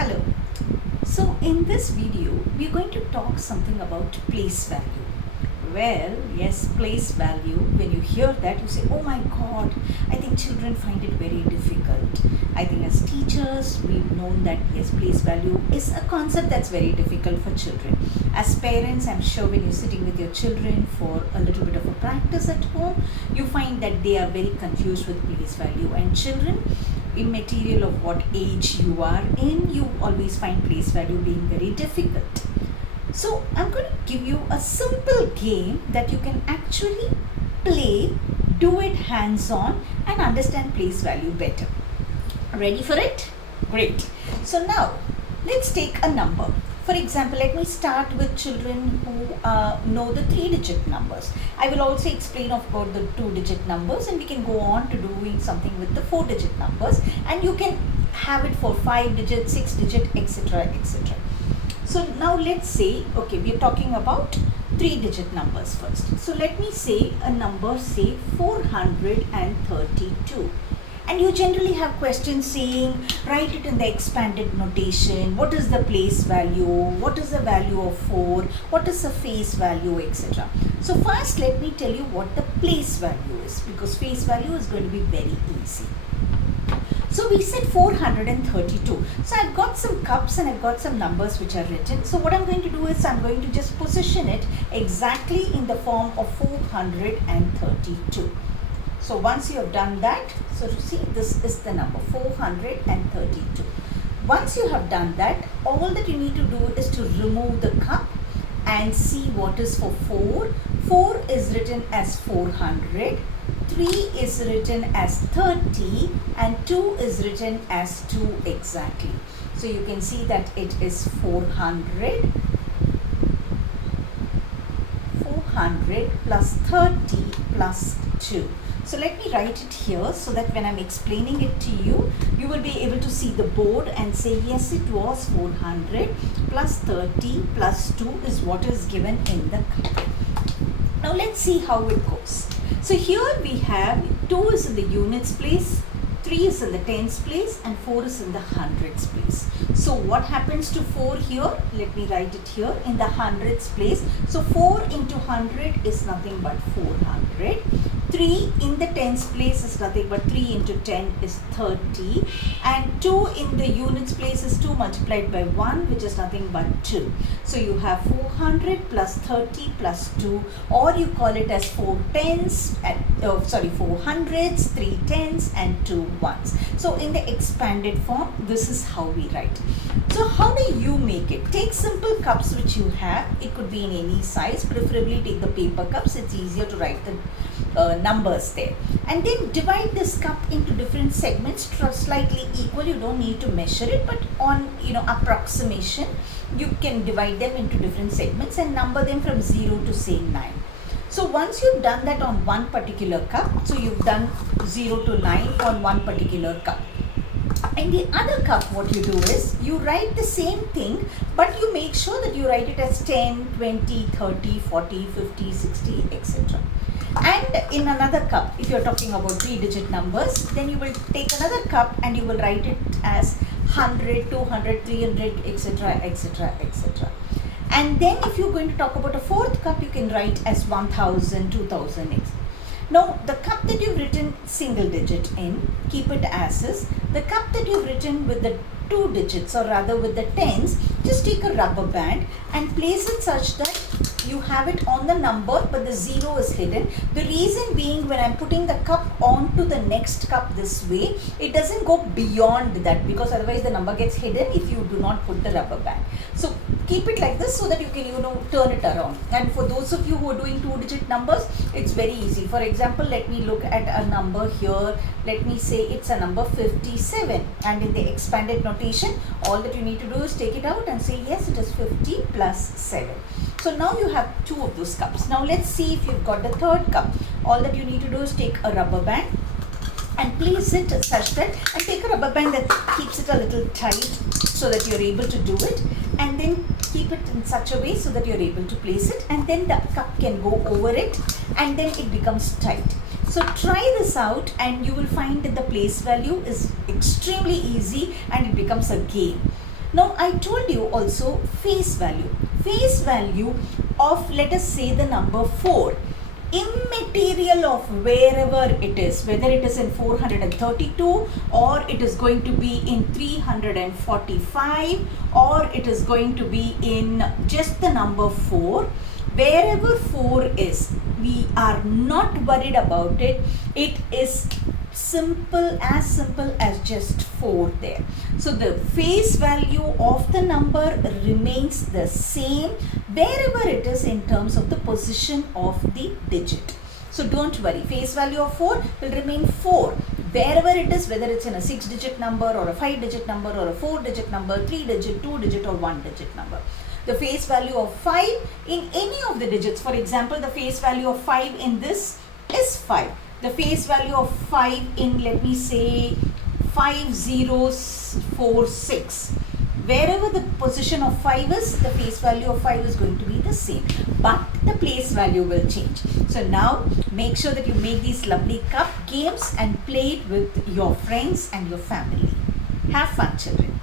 Hello. So in this video, we're going to talk something about place value. Well, yes, place value, when you hear that, you say, oh my God, I think children find it very difficult. I think as teachers, we've known that, yes, place value is a concept that's very difficult for children. As parents, I'm sure when you're sitting with your children for a little bit of a practice at home, you find that they are very confused with place value. And children, immaterial of what age you are in, you always find place value being very difficult. So I'm going to give you a simple game that you can actually play, do it hands-on and understand place value better. Ready for it? Great. So now let's take a number. For example, let me start with children who know the 3-digit numbers. I will also explain about the 2-digit numbers, and we can go on to doing something with the 4-digit numbers, and you can have it for 5-digit, 6-digit, etc., etc. So now let's say, okay, we are talking about 3-digit numbers first. So let me say a number, say 432. And you generally have questions saying, write it in the expanded notation. What is the place value? What is the value of 4? What is the face value, etc. So first, let me tell you what the place value is, because face value is going to be very easy. So we said 432. So I've got some cups and I've got some numbers which are written. So what I'm going to do is I'm going to just position it exactly in the form of 432. So once you have done that, so you see this is the number 432. Once you have done that, all that you need to do is to remove the cup and see what is for 4. 4 is written as 400. 3 is written as 30 and 2 is written as 2 exactly. So you can see that it is 400 plus 30 plus 2. So let me write it here so that when I'm explaining it to you, you will be able to see the board and say, yes, it was 400 plus 30 plus 2 is what is given in the cup. Now let's see how it goes. So here we have 2 is in the units place, 3 is in the tens place and 4 is in the hundreds place. So what happens to 4 here? Let me write it here in the hundreds place. So 4 into 100 is nothing but 400. 3 in the tens place is nothing but 3 into 10 is 30, and 2 in the units place is 2 multiplied by 1, which is nothing but 2. So you have 400 plus 30 plus 2, or you call it as 4 hundreds, 3 tens and 2 ones. So in the expanded form, this is how we write. So how do you make it? Take simple cups which you have. It could be in any size, preferably take the paper cups. It's easier to write the numbers there, and then divide this cup into different segments, slightly equal. You don't need to measure it, but on approximation you can divide them into different segments and number them from 0 to say 9. So once you've done that on one particular cup, so you've done 0 to 9 on one particular cup. In the other cup, what you do is you write the same thing, but you make sure that you write it as 10, 20, 30, 40, 50, 60, etc. And in another cup, if you're talking about 3-digit numbers, then you will take another cup and you will write it as 100, 200, 300, etc., etc., etc. And then if you're going to talk about a 4th cup, you can write as 1000, 2000, etc. Now, the cup that you've written single digit in, keep it as is. The cup that you've written with the 2 digits, or rather with the tens, just take a rubber band and place it such that you have it on the number, but the 0 is hidden. The reason being, when I'm putting the cup onto the next cup this way, it doesn't go beyond that, because otherwise the number gets hidden if you do not put the rubber band. So keep it like this so that you can turn it around. And for those of you who are doing 2-digit numbers, it's very easy. For example, let me look at a number here. Let me say it's a number 57, and in the expanded notation, all that you need to do is take it out and say, yes, it is 50 plus 7. So now you have 2 of those cups. Now let's see if you've got the 3rd cup. All that you need to do is take a rubber band and place it such that, and take a rubber band that keeps it a little tight so that you're able to do it, and then keep it in such a way so that you're able to place it, and then the cup can go over it and then it becomes tight. So try this out and you will find that the place value is extremely easy and it becomes a game. Now I told you also face value. Face value of, let us say, the number 4, immaterial of wherever it is, whether it is in 432 or it is going to be in 345 or it is going to be in just the number 4. Wherever 4 is, we are not worried about it. It is simple as just 4 there. So the face value of the number remains the same wherever it is in terms of the position of the digit. So don't worry, face value of 4 will remain 4 wherever it is, whether it's in a 6-digit number or a 5-digit number or a 4-digit number, 3-digit, 2-digit or 1-digit number. The face value of 5 in any of the digits, for example, the face value of 5 in this is 5. The face value of 5 in, let me say, 5046. Wherever the position of 5 is, the face value of 5 is going to be the same. But the place value will change. So now make sure that you make these lovely cup games and play it with your friends and your family. Have fun, children.